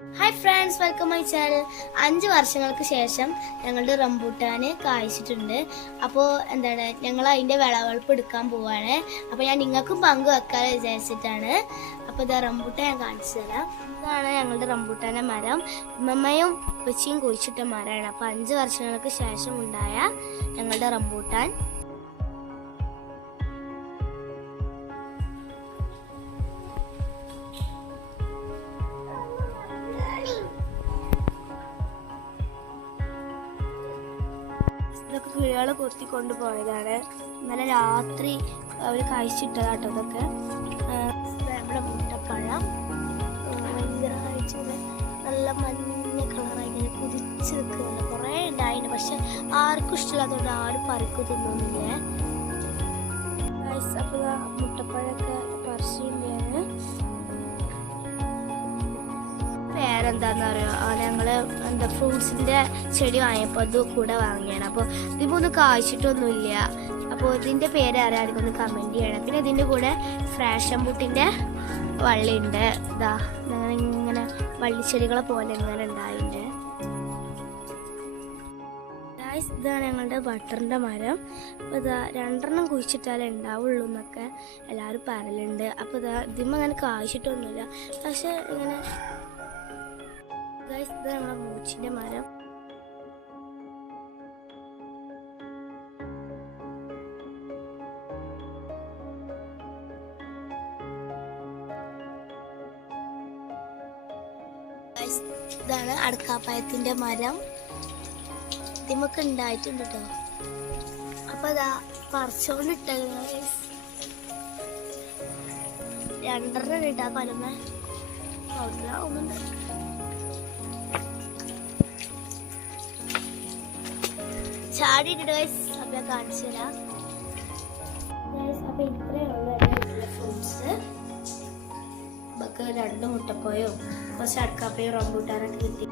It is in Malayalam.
Hi friends, welcome my channel. 5 വർഷങ്ങൾക്ക് ശേഷം ഞങ്ങളുടെ റംബൂട്ടാന് കായ്ച്ചിട്ടുണ്ട്. അപ്പോൾ ഞങ്ങൾ അതിൻ്റെ വിളവെടുപ്പ് എടുക്കാൻ പോവാണ്. അപ്പോൾ ഞാൻ നിങ്ങൾക്കും പങ്കുവെക്കാൻ വിചാരിച്ചിട്ടാണ്. അപ്പോൾ ഇതാ റംബൂട്ടാൻ ഞാൻ കാണിച്ചു തരാം. ഇതാണ് ഞങ്ങളുടെ റംബൂട്ടാൻ്റെ മരം. ഉമ്മയും ഉപ്പച്ചിയും കുഴിച്ചിട്ട മരമാണ്. അപ്പോൾ 5 വർഷങ്ങൾക്ക് ശേഷം ഉണ്ടായ ഞങ്ങളുടെ റംബൂട്ടാൻ. ഇതൊക്കെ കിളികൾ കൊത്തിക്കൊണ്ട് പോയതാണ്. ഇന്നലെ രാത്രി അവർ കഴിച്ചിട്ടതാട്ടോ ഇതൊക്കെ. നമ്മുടെ മുട്ടപ്പഴം ഭയങ്കര കഴിച്ചത് നല്ല മഞ്ഞ കളറായി ഇങ്ങനെ കുതിച്ച് നിൽക്കുന്നുണ്ട്. കുറേ ഉണ്ടായിരുന്നു, പക്ഷെ ആർക്കും ഇഷ്ടമില്ലാത്തതുകൊണ്ട് ആരും പറിക്കു തിന്നൊന്നുമില്ലേ. അപ്പോൾ മുട്ടപ്പഴമൊക്കെ പറിച്ചിട്ടുണ്ടായിരുന്നു. പേരെന്താന്ന് പറയുക, ഞങ്ങൾ ഫ്രൂട്ട്സിൻ്റെ ചെടി വാങ്ങിയപ്പോൾ അത് കൂടെ വാങ്ങിയാണ്. അപ്പോൾ ഇതിപ്പോൾ ഒന്നും കായ്ച്ചിട്ടൊന്നുമില്ല. അപ്പോൾ ഇതിൻ്റെ പേര് അറിയാമെങ്കിൽ ഒന്ന് കമൻറ്റ് ചെയ്യണം. പിന്നെ ഇതിൻ്റെ കൂടെ ഫ്രാഷൻ ബൂട്ടിൻ്റെ വള്ളിയുണ്ട്. ഇതാ ഇങ്ങനെ വള്ളിച്ചെടികളെ പോലെ ഇങ്ങനെ ഉണ്ടായിട്ടുണ്ട്. ഇതാണ് ഞങ്ങളുടെ ബട്ടറിൻ്റെ മരം. അപ്പോൾ ഇതാ 2 കുഴിച്ചിട്ടാലേ ഉണ്ടാവുള്ളൂ എന്നൊക്കെ എല്ലാവരും പറയലുണ്ട്. അപ്പോൾ ഇതാ ഇതിമ്മ അങ്ങനെ കായ്ച്ചിട്ടൊന്നുമില്ല, പക്ഷെ ഇങ്ങനെ ഇത് നമ്മുടെ മൂച്ചിൻ്റെ മരം. ഇതാണ് അടക്കാപ്പായത്തിൻ്റെ മരം. ഇതിമൊക്കെ ഉണ്ടായിട്ടുണ്ട് കേട്ടോ. അപ്പൊ ഇതാ പറിച്ചോണ്ടിട്ട 2 ഇട്ടാ കൊലമ ഒന്നുണ്ട്. ചാടിയിട്ടിട്ട് അപ്പൊ കാണിച്ചു തരാം. അപ്പൊ ഇത്രയുള്ള ഫ്രൂട്ട്സ് നമുക്ക് 2 മുട്ടപ്പഴവും കുറച്ച് അടക്കാപ്പയും റംബൂട്ടാനൊക്കെ കിട്ടി.